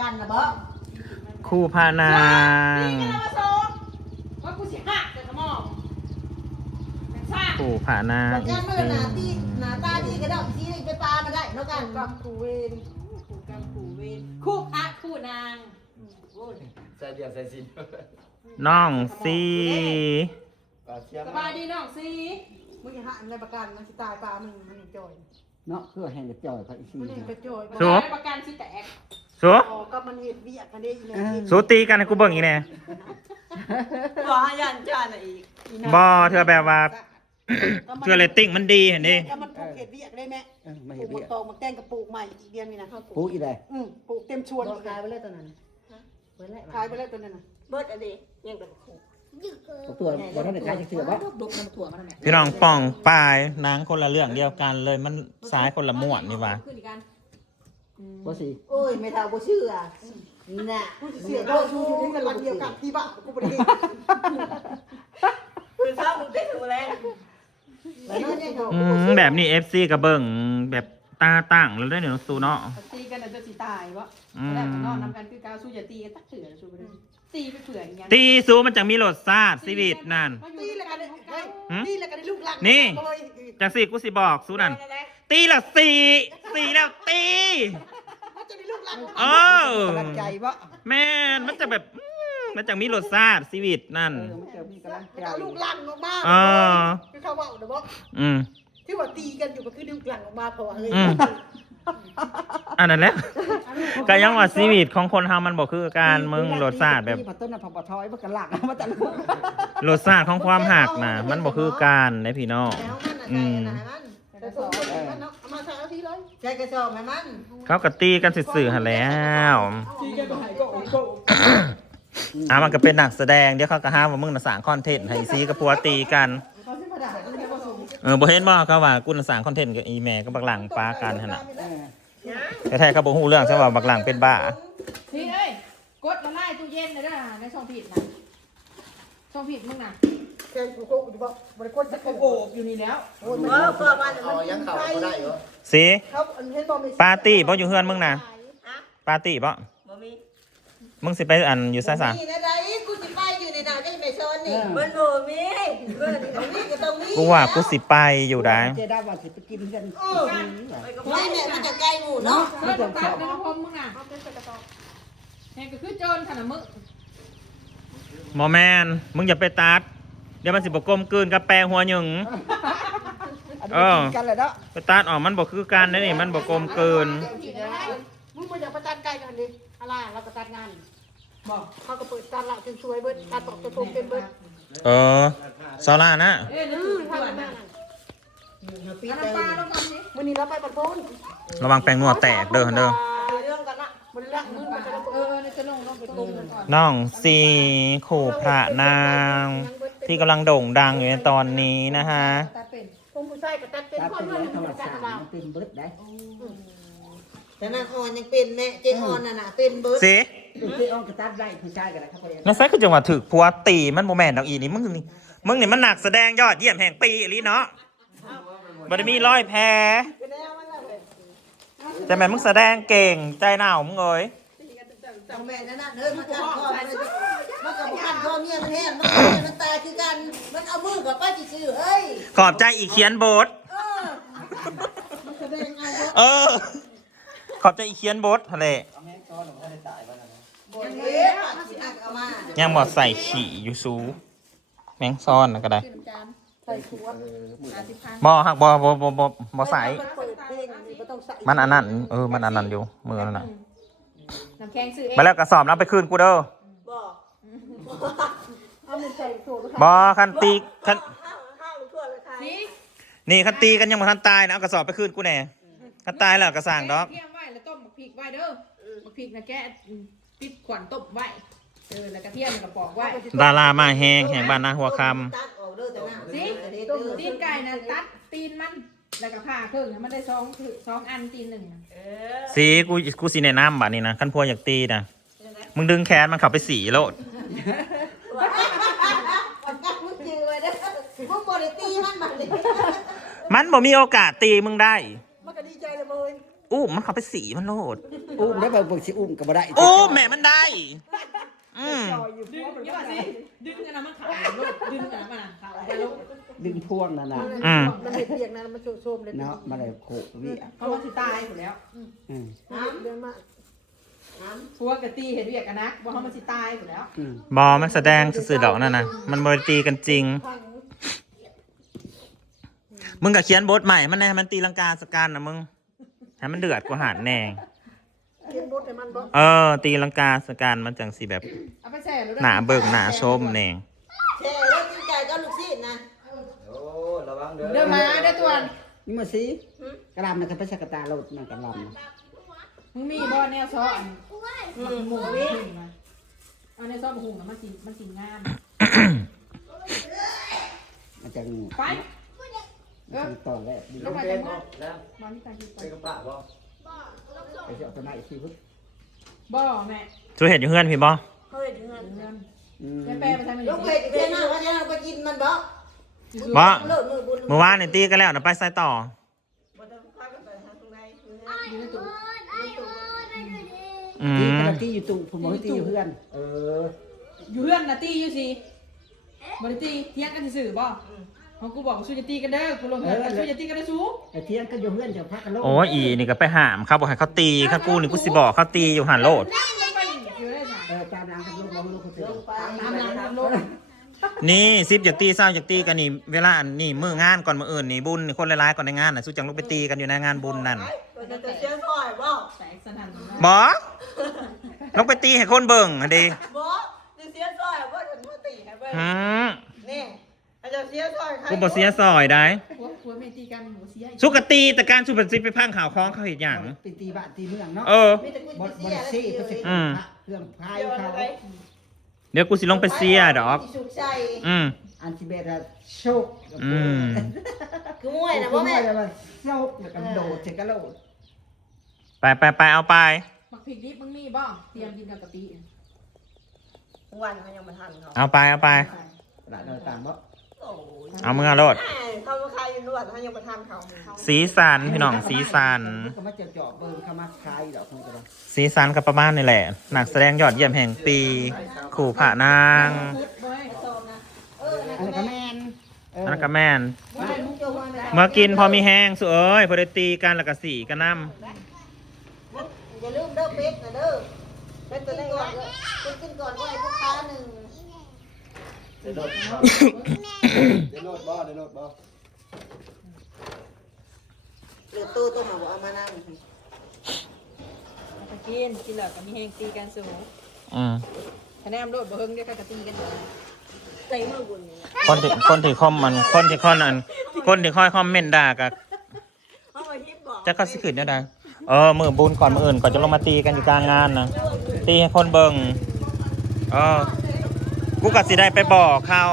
กันนะบ่ คู่พานาง นี่กันมาโซ่ว่ากูสิหักแต่กระหม่อมซ่า คู่พานาง ประกันเมื่อหน้าตาดีก็ได้ทีนี่ไปปลามาได้เนาะกัน กับกูเวนคู่กรรมคู่เวนคู่พระคู่นางโอ้ย ใส่เดียวใส่สิน น้องซี สบายดีน้องสิ มึงอย่าหันในประกันมันสิตายปลามันจ่อย เนาะคือแห่งจะจ่อยพระอีซี มันนี่ไปจ่อย ประกันสิแตก สู อ๋อก็มันเห็ดเบี้ยกันได้อีก สูตีกันให้กูเบิ่งอีแน่ บ่ยันจ้าน่ะอีก บ่เธอแบบว่าเธอเรตติ้งมันดีเห็นดิ แล้วมันปลูกเห็ดเบี้ยได้แม่ ไม่ ป เห็น ลู เบี้ ก ย ตองมาแกงกับปลูกใหม่อีกเดือนนี่นะ ปูอีได้ ปลูกเต็มชวน ขายไปเลยตอนนั้นเบิดแล้ว ขายไปแล้วตัวนั้นน่ะ เบิดอะไรยังเป็นคู่ ตัวบ่ได้ขายจักเทื่อบ่ ดกมันถั่วมันแม่ พี่น้องป่องปลายนางคนละเรื่องเดียวกันเลยมันซ้ายคนละม่วนนี่ว่า ขึ้นอีกกัน บ่สิ โอ้ยไม่เท่าบ่เชื่อน่ะเสียโดนชูอยู่ที่กันเดียวกันที่บ้านกูบ่ได้ คือเช้ามึงได้ถึงแล้ว แล้วนั่นยังเขา แบบนี้ FC กับเบิ่งแบบตาตั้งแล้วได้เนาะสูเนาะ ตีกันจะสิตายวะแล้วนอนนำกันคือกาวสู้อย่าตีกันตักเถื่อนสู้ไปเลยตีไปเผื่ออย่างเงี้ย ตีสูมันจังมีรสชาติชีวิตนั่น ตีแล้วกันตีแล้วกันลูกหลัง จังสิกูสิบอกสูนั่นตีแล้วตีแล้วตี มันจะมีลูกหลัง เออ กำลังใจบ่ แม่นมันจะแบบมันจังมีรสชาติชีวิตนั่น มันจะมีกำลังใจ เอาลูกหลังออกมาคือเขาบอกเดี๋ยวบอก อืม ที่ว่าตีกันอยู่ก็คือลูกหลังออกมาเพราะว่าเฮ้ย อันนั้นแหละก็ยังว่าชีวิตของคนเฮามันบ่คือการมึงรสชาติแบบ ต้นน่ะผักปะทอยบ่กันหลักมาจัง รสชาติของความหักน่ะมันบ่คือการในพี่น้อง แล้วมันอะไรมันแต่ตัวมันเอามาใส่เอาทีเลยใส่กระสอบให้มัน เขาก็ตีกันสื่อๆหั่นแล้ว ตีกันไปหายก็โอ้โห มันก็เป็นนักแสดงเดี๋ยวเขาก็หาว่ามึงน่ะสร้างคอนเทนต์ให้ซีกับผัวตีกัน เขาสิมาด่าเขาจะมาส่ง บ่เห็นบ่เขาว่ากูน่ะสร้างคอนเทนต์กับอีแม่กับบักหลังปากันหั่นน่ะแท้ๆเขาบ่ฮู้เรื่องซะว่าบักหลังเป็นบ้า พี่เอ้ยกดละลายตู้เย็นเลยนะในช่องผิดนะช่องผิดมึงน่ะ แกงโก้อยู่บ่บริโภคจะ โอ้อยู่นี่แล้ว โอ้ยมัน เพื่อบ้าน เอายังเข่าก็ได้เหรอ สิ เขาเห็นบ่มี ปาร์ตี้บ่อยู่เฮือนมึงน่ะปาร์ตี้บ่ บ่มี มึงสิไปอันอยู่ซะซะ นี่นะไดกูสิไปอยู่ในดาวจะไปซ้อนนี่ มันบ่มีเพื่อน ตรงนี้ก็ตรงนี้ กูว่ากูสิไปอยู่ได้ เจดาว่าสิไปกินกัน ไม่แม่มันจะใกล้หมู่เนาะ เฮ้ยตัดในกระพมมึงน่ะแห่ก็คือโจรขนาดมึง หมอแมนมึงอย่าไปตัดเดี๋ยวมันสิบ่กลมกลืนกับแปรหัวหยึง กันเลยเนาะ ไปตัดออกมันบ่คือกันนี่มันบ่กลมกลืน มึงมาจากประจันไกลกันดิอะไรเราก็ตัดงานบอกเขาก็เปิดตัดละจนช่วยเบิดตัดตกตะทงเป็นเบิด ซาร่านะ เอ้ยนึกถึงด่วนนะ ปี เอา เต น้ำปลาลงก่อนสิ วันนี้เราไปปัดพ้น ระวังแปรงนัวแตกเด้อเด้อ เรื่องกันละมันเรื่องมึงมันจะ ในจะลงไปตรงกันก่อน น้องซีขู่พระนาง ที่กำลังโด่งดังอยู่ในตอนนี้นะฮะ ตัดเป็น ผมผู้ชายก็ตัดเป็น ตัด คน เป็น เพื่อน ธรรม ตัด ชาติ เรา เป็นเบิดได้ แต่นางอ่อนยังเป็นแม่เจ๊อ่อนน่ะเป็นเบิร์ด สิ เป็นที่อ้อมกระตัดได้ผู้ชายกันนะครับพ่อเอง นั่นไซคือจังหวะถึกผัวตีมันโมแมนดอกอีนี่มึงนี่มันหนักแสดงยอดเยี่ยมแห่งปีอีหลีเนาะบ่ได้มีร้อยแพ้แต่แม่มึงแสดงเก่งใจหนาวมึงเอ้ย จังแม่นั่นน่ะเดินมากันพ่อมันกับกันพ่อเมียมันแห้งมันตายคือกันมันเอามือกับป้าจืดเฮ้ย ขอบใจอีเขียนบท มันแสดงเอา ขอบใจอีเขียนบททะเล บนเอ๊ะสิอักเอามา ยังบ่ใส่ขี่อยู่ซูแมงซ้อนนะก็ได้ ใส่ขวด บ่หักบ่ใส่ เปิดเพลงนี่ก็ต้องใส่ มันอันนั้นมันอันนั้นอยู่มือนั่นน่ะ น้ำแข็งซื้อเอง ไปแล้วกระสอบแล้วไปคืนกูเด้อ บอกเอามือใส่โถแล้ว บ่คันตีคัน ห้าหรือทั่วเลยค่ะ สิ นี่คันตีกันยังบ่ทันตายนะเอากระสอบไปคืนกูแน่คันตายแล้วก็สร้างดอก เทียมไว้แล้วต้มหมักพริกไว้เด้อหมักพริกนะแกปิดขวัญต้มไว้แล้วกระเทียมกระปอกไว้ ดารามาแห้งบ้านนาหัวค ตัดออกเด้อแต่หน้า สิตีนไก่นะตัดตีนมันแล้วก็ผ่าครึ่งมันได้สองอันตีนหนึ่ง ำสีกูสิแนะนำบัดนี้นะคันพัวอยากตีนะมึงดึงแขนมันเข้าไปสีโลด มึงจือไว้เด้อมึงบริตีมันบัดนี้ มันบ่มีโอกาสตีมึงได้ มันก็ดีใจเลยเว้ย อุ้มมันเข้าไปสีมันโลด อุ้มได้บ่บ่สิอุ้มก็บ่ได้ โอ้แม่มันได้อืม ดึงยี่ว่าสิดึงอันนั้นมันขาวลูกดึงอันนั้นมันขาวไปลูก ดึงพวงนั่นน่ะ มันเห็ดเปียกนะมันโชมเลย เนาะมาเลยโควิ เพราะว่าสิตายหมดแล้ว น้ำเดือนมาน้ พวกกะตีเห็นเวียกกันนะว่าเขามันสิตายหมดแล้ว บอมันแสดงสื่อๆดอกนั่นนะมันบริตีกันจริง ำพัง มึงก็เขียนบทใหม่มันแน่มันตีลังกาสการนะมึงให้มันเดือดกว่าหาดแน่ เขียนบทให้มันบ่ ตีลังกาสการมันจังสีแบบ เอาไปแช่แล้ว หนาเบิกหนาชมแน่ แช่แล้วกินไก่ก็ลูกศิษย์นะ โอ้ระวังเด้อ เดี๋ยวมาได้ตัว นี่มาสิกระลำนะครับไปสักตาโลดนั่นกระลำ มึงมีบ่แนวซ้อนหมูวิ่งมาเอาแนวซ้อนหุงมันกินงาม มันจะ ไปเออ ต่อแรก ลงมา เป็ จั น ง บ่ วะ แล้ว มาที่ตาที่ไป เป็นกระปะบ่ ไปเอาตัวไหนสิพุทธ บ่แม่ ช่วยเห็นอยู่เพื่อนพี่บอ เฮ้ยถึงงั้น เงินแม่แปรไปทำมัน ลูกเห็ดเทียนหน้าว่าจะเอาไปกินมันบ่ บอ เลิกมือบุญ เมื่อวานเนี่ยตีกันแล้วนะไปไซต่อ บ่ต้องพากันไปหาตรงไหน อยู่ในตู้ อื ตี ม กระตีอยู่ตุ่ผมบอกให้ตีอยู่เพื่อนอยู่เพื่อนนะตีอยู่สิบริตีเที่ยงกันสื่อบ่ของกูบอกสู้จะตีกันเด้อกูลงเงินสู้จะตีกันได้สู้ แต่เที่ยงก็อยู่เพื่อนจะพักกันโลด โอ้ยอีนี่ก็ไปหามเขาบอกให้เขาตีข้ากูนี่กูสิบอกเขาตีอยู่หันโลด อยู่ได้ไหม ตามนางกันลูกลองลูกเขาเถอะ น้ำน้ำลง นี่ซิบอยากตีเศร้าอยากตีกันนี่เวลานี่มืองานก่อนมืออื่นนี่บุญนี่คนร้ายๆก่อนในงานน่ะสู้จังลูกไปตีกันอยู่ในงานบุญนั่น มันจะเชื่อซอยบ่ แตกสนั่น บอลงไปตีให้คนเบิ่งอะดิ บ่จะเสียซอยบ่ถึงมาตีให้เบิ่ง หืม นี่อาจจะเสียซอยใคร กูบ่เสียซอยได้ หัวไม่ตีกันหัวเสีย สุกตีแต่การสุปซิไปพังข่าวคล้องเขาเห็นอย่าง ไปตีบ้านตีเมืองเนาะ เออ มีแต่กู บอ จะ ล เสีย ซี่ แล้ว ก็ เสีย จะเครื่องพายเขา เดี๋ยวกูสิลงไปเสียดอก สุกใจ อันที่เบสโชค คือมวยนะบ่แม่ โชคแล้วก็โดดเสร็จก็โลด ไปเอาไป มักผิดดิบมึงมีบ่เตรียมกินกับกะปิ วันเขายังมาทันเขา เอาไป หลายเราตามบ่ โอ้ย เอามือโลด เขามาขายอยู่นวดเขายังมาทันเขา สีสันพี่น้องสีสัน ก็มาเจาะเบิ่งเขามาขายดอกของกระ สีสันกับประมาณนี่แหละนักแสดงยอดเยี่ยมแห่งปี ขู่ผ่านาง อันนั้นก็แม่น อันนั้นก็แมน ว่ามึงจะว่า เมื่อกินพอมีแห้งสุเอ้ยพอได้ตีกันแล้วก็สีกันน้ อย่าลืมเด้อเป็ดนะเด้อเป็ดตัวนี้ก่อนกินก่อนว่าไอ้พวกค้าหนึ่ง เดี๋ยวโดดบ่เดี๋ยวโดดบ่ เหลือตู้ต้องมาเอามานั่ง กินแล้วก็มีแห้งตีกันสูง ำ คะแนนโดดบ่เฮิงเรียกกะตีกัน ใส่มือบุญ คนที่คอมมันคนที่คอยคอมเมนต์ด่ากับ เขามาฮิปบอก จะก็สิขึ้นได้มือบุญก่อนมืออื่นก่อนจะลงมาตีกันอยู่กลางงานนะตีให้คนเบิ่งกูก็สิได้ไปบอกเขา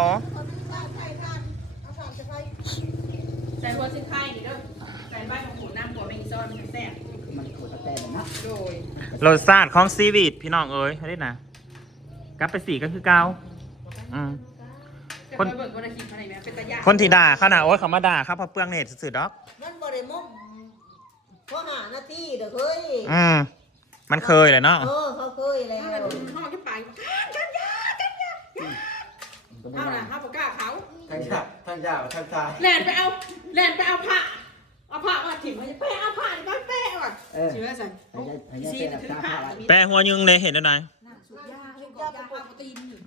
ใส่หัวชิ้นไข่นี่เด้อใส่ใบของหูน้ำหัวแมงซ้อนมันแซ่บ มันโคตรแต่เนาะ โดย รสชาติของซีวิตพี่น้องเอ้ยได้นะกลับไปสีก็คือเก่า จะไปเบิกวันอาทิตย์อะไรแม่เป็นตะยา คนที่ด่าเขาน่ะโอ้ยเขามาด่าเขาเพราะเปลืองเน็ตสื่อๆดอก มันบ่ได้มุมเพราะหาหน้าที่เด้อเฮ้ย มันเคยเลยเนาะ เขาเคยแล้ว ห้องที่ปลายจันยาเอาน่ะห้าปากกาเขา ทั้งยาทั้งยาทั้งตาย แลนไปเอาผ้ามาถิ่มมันจะไปเอาผ้านี่ก็แปะว่ะเชื่อสันซีนถือผ้า แปรหัวยึงเลยเห็นได้ไหม สุดยาเฮ้ยยาโปรตีนอยู่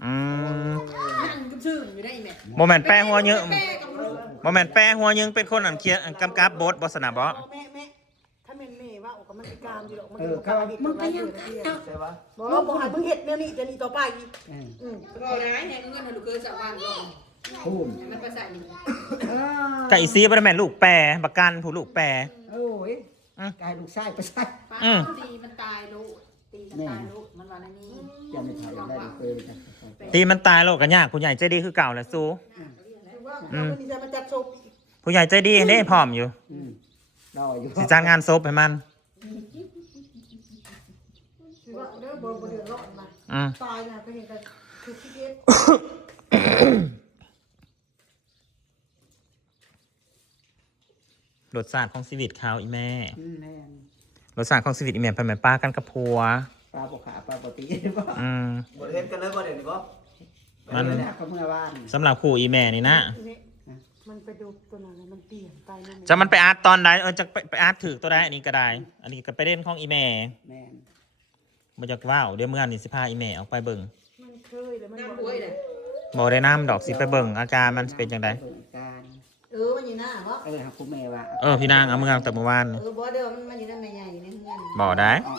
นั่งก็ชื่นอยู่ได้แม่ โมเมนต์แปรหัวยึง แม่กับลูก โมเมนต์แปรหัวยึงเป็นคนอันเขียนกำกับบทบทสนาบอ แม่ถ้าแม่ว่าโอ้ก็มันสิกามอยู่หรอกมัน เขา มึงไปยัง ใช่ปะ บ่ให้มึงเฮ็ดแนวนี้จะนี่ต่อไปอีก รอนะเนี่ยเงินเราดูเกินสักวันก่อน พูม มันไปใส่นี่ กับอีซีบริแมนลูกแปรประกันผู้ลูกแปร โอ้ยกายลูกชายไปใส่ ป้าตีมันตายลูกตีมันตายลูกมันวันนี้ จะไม่ถ่ายได้เปิด ตีมันตายโลกกันยากผู้ใหญ่ใจดีคือเก่าแหละสู้ คือว่าเอาคนนี้จะมาจัดศพ ผู้ใหญ่ใจดีได้พร้อมอยู่ รออยู่ สิจ้างงานศพให้มัน คือว่าเด้อบ่เดือดร้อนมาตายน่ะก็เห็นแต่คือคิดเฮ็ด รสชาติของชีวิตเขาอีแม่ แม่ รสชาติของชีวิตอีแม่นไปแม่นป้ากันกับผัว ปลาปกขาปลาปกติบ่ อืม บ่ได้เฮ็ดกันเลยบ่เดี๋ยวนี้บ่ มัน เนี่ยเขาเมื่อวาน สำหรับคู่อีแม่นี่นะ มันไปดูตัวนั้นแล้วมันเปลี่ยนไปนั่น จะมันไปอาร์ตตอนใดจะไปอาร์ตถือตัวใดอันนี้ก็ได้ อันนี้ก็ไปเล่นของอีแม่ แม่น บ่อยากว้าวเดี๋ยวเมื่อนี่สิพาอีแม่ออกไปเบิ่ง มันเคยแล้วมัน น้ำป่วยเลย บ่ได้น้ำดอกสิไปเบิ่งอาการมันสิเป็นจังได เบิ่งการ มันอยู่หน้าเพราะ หาคุณแม่ว่า พี่นางเอาเมื่อแต่เมื่อวานนี่ บ่เดิมมันอยู่นั่นแม่ใหญ่ในเฮือน บ่ได้ อ๋อ